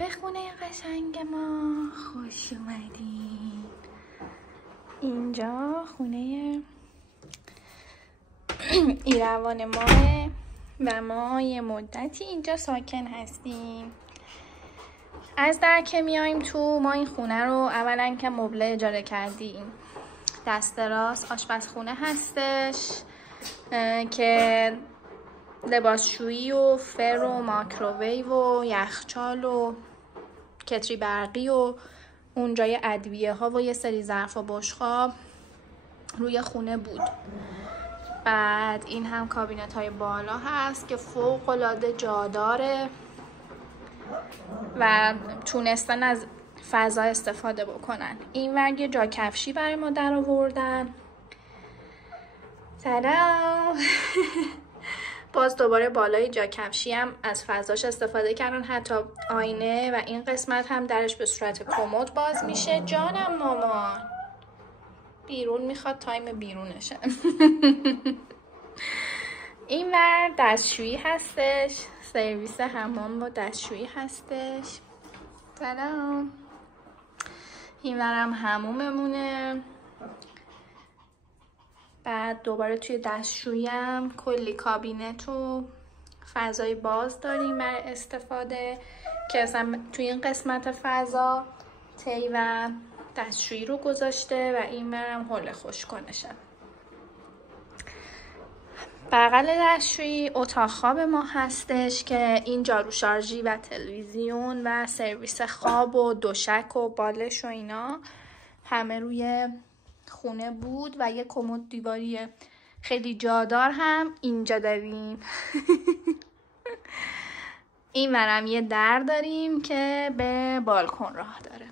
به خونه قشنگ ما خوش اومدین. اینجا خونه ایروان ماه و ما یه مدتی اینجا ساکن هستیم. از در که میایم تو، ما این خونه رو اولا که مبله اجاره کردیم. دست راست آشپزخونه هستش که لباسشویی و فر و مایکروویو و یخچال و کتری برقی و اونجای ادویه ها و یه سری ظرف و بشقاب روی خونه بود. بعد این هم کابینت های بالا هست که فوق العاده جاداره و تونستن از فضا استفاده بکنن. این ور یه جا کفشی برای ما در آوردن. سلام. باز دوباره بالای جا کفشی هم از فضاش استفاده کردن، حتی آینه و این قسمت هم درش به صورت کمد باز میشه. جانم مامان بیرون میخواد، تایم بیرونشه. این ور دستشویی هستش، سرویس حمام با دستشویی هستش. سلام. این ورم حموممونه. بعد دوباره توی دستشویی هم کلی کابینت و فضای باز داریم برای استفاده که اصلا توی این قسمت فضا تی و دستشویی رو گذاشته و این برم حوله خوشکنشه. بغل دستشویی اتاق خواب ما هستش که این جارو شارژی و تلویزیون و سرویس خواب و دوشک و بالش و اینا همه روی خونه بود و یه کمد دیواری خیلی جادار هم اینجا داریم. این ورم یه در داریم که به بالکن راه داره.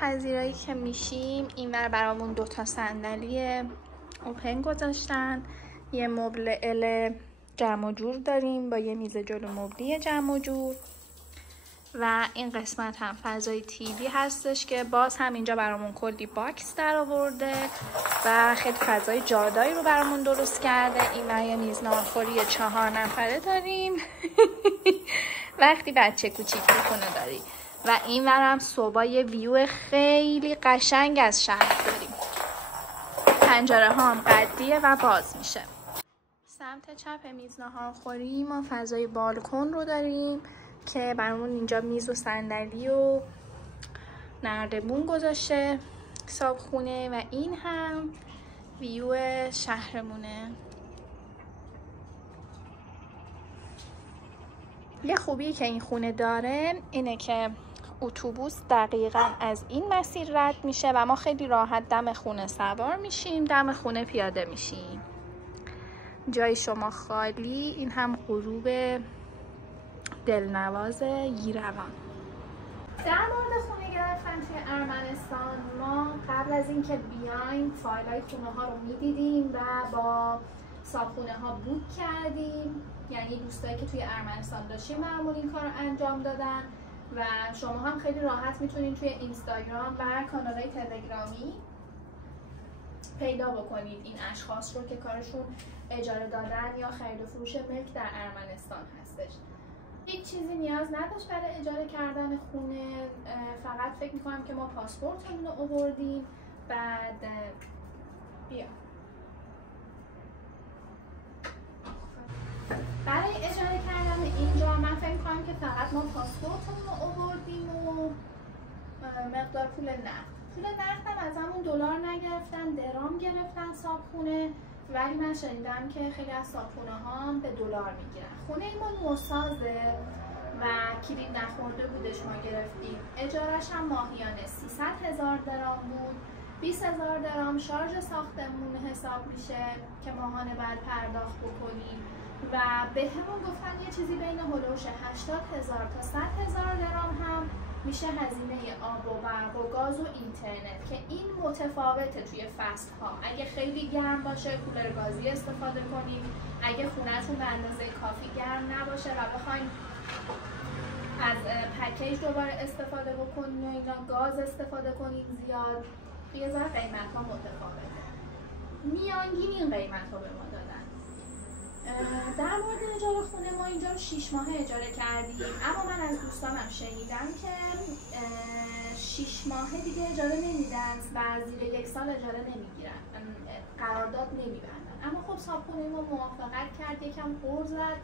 پذیرایی که میشیم اینور برامون 2 صندلی اوپن گذاشتن. یه مبل ال جمع و جور داریم با یه میز جلو مبلی جمع و جور و این قسمت هم فضای تیوی هستش که باز هم اینجا برامون کلی باکس در آورده و خیلی فضای جادایی رو برامون درست کرده. اینور یه میز نانخوری 4 نفره داریم. وقتی بچه کوچیک خونه داری. و این ورم صبح ویو خیلی قشنگ از شهر داریم. پنجره ها هم قدیه و باز میشه. سمت چپ میز ناهارخوری ما فضای بالکن رو داریم که برامون اینجا میز و صندلی و نردبون گذاشته صابخونه و این هم ویو شهرمونه. یه خوبی که این خونه داره اینه که اتوبوس دقیقاً از این مسیر رد میشه و ما خیلی راحت دم خونه سوار میشیم، دم خونه پیاده میشیم. جای شما خالی. این هم غروب دلنواز ایروان. در مورد خونه گرفتن توی ارمنستان، ما قبل از اینکه بیایم فایل‌های خونه ها رو میدیدیم و با صابخونه ها بوک کردیم. یعنی دوستایی که توی ارمنستان داشتیم معمول این کار رو انجام دادن و شما هم خیلی راحت میتونید توی اینستاگرام و کانال‌های تلگرامی پیدا بکنید این اشخاص رو که کارشون اجاره دادن یا خرید و فروش ملک در ارمنستان هستش. هیچ چیزی نیاز نداشت برای اجاره کردن خونه، فقط فکر میکنم که ما پاسپورتمون رو آوردیم. بعد بیا برای اجاره کردن اینجا من فکر کنم که فقط ما پاسپورتمون رو آوردیم و مقدار پول نقد. پول نقد هم از همون دلار نگرفتن، درام گرفتن صابخونه، ولی من شنیدم که خیلی از صابخونه ها هم به دلار میگیرن. خونه ما نوسازه و کلید نخورده بودش، ما گرفتیم. اجارش هم ماهیانه 300,000 درام بود. 20,000 درام شارژ ساختمون حساب میشه که ماهانه بعد پرداخت بکنیم و به همون گفتن یه چیزی بین هلوش 80,000 تا 100,000 درام هم میشه هزینه آب و برق و گاز و اینترنت که این متفاوته توی فصل ها. اگه خیلی گرم باشه کولر گازی استفاده کنید، اگه خونه‌تون به اندازه کافی گرم نباشه و بخواید از پکیج دوباره استفاده بکنید و اینا گاز استفاده کنید زیاد، یه ذره قیمت ها متفاوته. میانگین این قیمت ها به ما دادن. در مورد اجاره خونه ما اینجا رو 6 ماه اجاره کردیم، اما من از دوستانم شنیدم که 6 ماه دیگه اجاره نمیدن و زیر 1 سال اجاره نمیگیرن، قرارداد نمیبندن. اما خب صاحبخونه ما موافقت کرد، یکم غر زد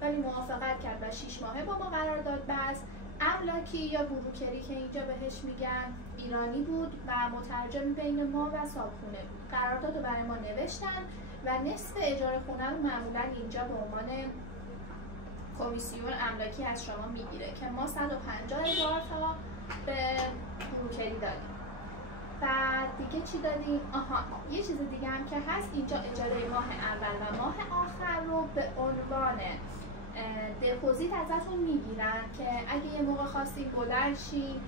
ولی موافقت کرد و 6 ماهه با ما قرارداد بست. املاکی یا بروکری که اینجا بهش میگن ایرانی بود و مترجم بین ما و صاحبخونه بود. قرارداد رو برای ما نوشتن و نصف اجاره خونه رو معمولا اینجا به عنوان کمیسیون املاکی از شما میگیره که ما 150,000 تا به بروکری دادیم. بعد دیگه چی دادیم؟ یه چیز دیگه هم که هست، اینجا اجاره ماه اول و ماه آخر رو به عنوان دپوزیت ازتون میگیرن که اگه یه موقع خواستین بلند شین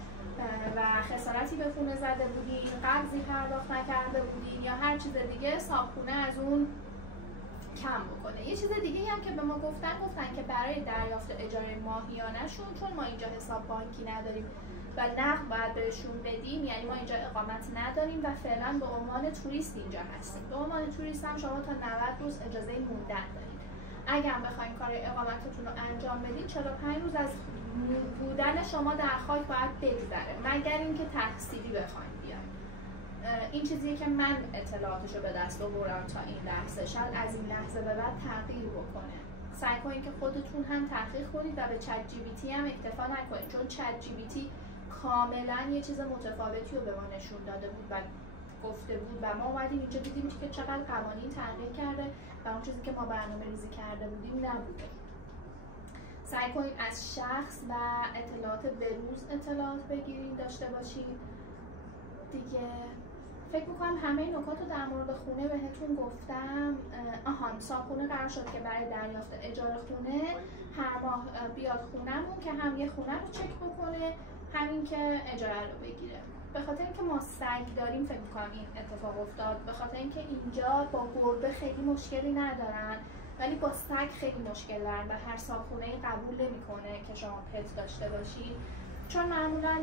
و خسارتی به خونه زده بودین، قرضی پرداخت نکرده بودین یا هر چیز دیگه، صاحبخونه از اون کم بکنه. یه چیز دیگه هم که به ما گفتن که برای دریافت اجاره ماهیانه‌شون، چون ما اینجا حساب بانکی نداریم و نقد باید بهشون بدیم، یعنی ما اینجا اقامت نداریم و فعلا به عنوان توریست اینجا هستیم. به عنوان توریست هم شما تا 90 روز اجازه موندن دارید. اگر بخواید کار اقامتتون رو انجام بدید 45 روز از بودن شما در خاک باید بگذره، مگر اینکه تحصیلی بخواید بیاید. این چیزیه که من اطلاعاتشو به دست آوردم تا این لحظه. شاید از این لحظه به بعد تغییر بکنه. سعی کنید که خودتون هم تحقیق کنید و به چت جی پی تی هم اکتفا نکنید، چون چت جی پی تی کاملا یه چیز متفاوتی رو به ما نشون داده بود و گفته بود و ما اومدیم اینجا دیدیم که چقدر قوانین تغییر کرده و اون چیزی که ما برنامه‌ریزی کرده بودیم نبوده. سعی کنید از شخص و اطلاعات بروز اطلاعات بگیرید، داشته باشید. دیگه فکر میکنم همه نکات رو در مورد خونه بهتون گفتم. صاحبخونه قرار شد که برای دریافت اجاره خونه هر ماه بیاد خونه‌مون که هم یه خونه رو چک بکنه، همین که اجاره رو بگیره. به خاطر اینکه ما سگ داریم فکر میکنم این اتفاق افتاد، به خاطر اینکه اینجا با گربه خیلی مشکلی ندارن ولی با سگ خیلی مشکل دارن و هر صاحبخونه‌ای قبول نمیکنه که شما پت داشته باشید، چون معمولا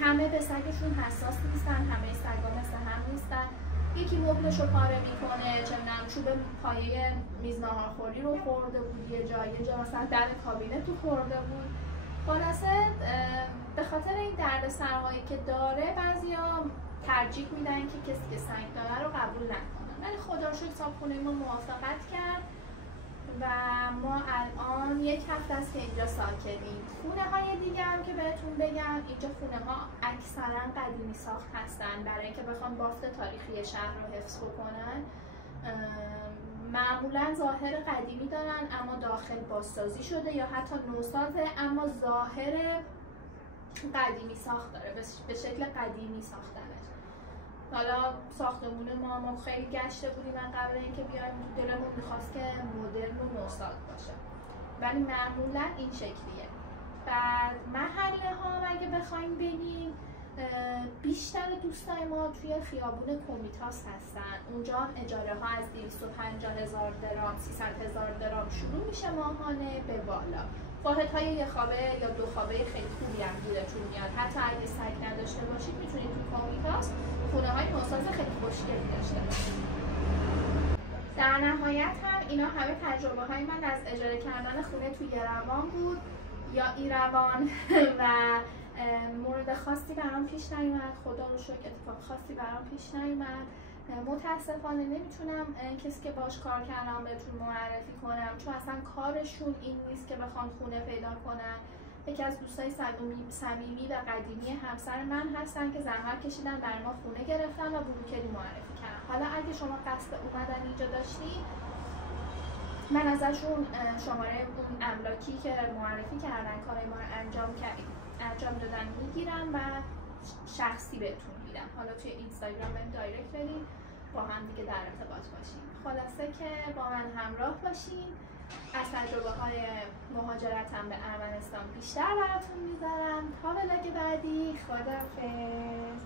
همه به سگشون حساس نیستن، همه سگا مثل هم نیستن. یکی مبلش رو پاره میکنه، چندان چوب پایه میز ناهارخوری رو خورده بود، یه جا مثلا در کابینت رو خورده بود. خلاصه به خاطر این درد سرهایی که داره بعضیا ترجیح میدن که کسی که سگ داره رو قبول نکنن، ولی خدا رو شکر صاحبخونه ما موافقت کرد و ما الان 1 هفته است که اینجا ساکنیم. خونه های دیگه هم که بهتون بگم، اینجا خونه ها اکثرا قدیمی ساخت هستن برای اینکه بخوان بافت تاریخی شهر رو حفظ بکنن. معمولا ظاهر قدیمی دارن اما داخل بازسازی شده یا حتی نوسازه، اما ظاهر قدیمی ساخت داره، به شکل قدیمی ساختنش. حالا ساختمون ما خیلی گشته بودیم من قبل اینکه بیایم، دلمون میخواست که مدرن و نوساز باشه، ولی معمولا این شکلیه. بعد محله ها اگه بخوایم بگیم، بیشتر دوستای ما توی خیابون کومیتاس هستن. اونجا هم اجاره ها از 250,000 درام 300,000 درام شروع میشه ماهانه به بالا. واحدهای 1 خوابه یا 2 خوابه خیلی خوبی هم گیرتون میاد. حتی اگه سگ نداشته باشید میتونید توی کومیتاس خونه های نوساز خیلی خوشگلی داشته باشید. در نهایت هم اینا همه تجربه های من از اجاره کردن خونه توی یروان بود یا ایروان و مورد خاصی برام پیش نیومد. خدا رو شکر اتفاق خاصی برام پیش نیومد. متاسفانه نمیتونم کسی که باش کار کردم بهتون معرفی کنم، چون اصلا کارشون این نیست که بخوان خونه پیدا کنن. یکی از دوستای صمیمی و قدیمی همسر من هستن که زحمت کشیدن برای ما خونه گرفتن و بروکری معرفی کردن. حالا اگه شما قصد اومدن اینجا داشتین، من ازشون شماره اون املاکی که معرفی کردن کارای ما رو انجام دادن میگیرم و شخصی بهتون میدم. حالا توی اینستاگرام بهم دایرکت بدین، با هم دیگه در ارتباط باشین. خلاصه که با من همراه باشین از تجربه های مهاجرتم به ارمنستان بیشتر براتون میذارم. تا ولاگ بعدی، خداحافظ.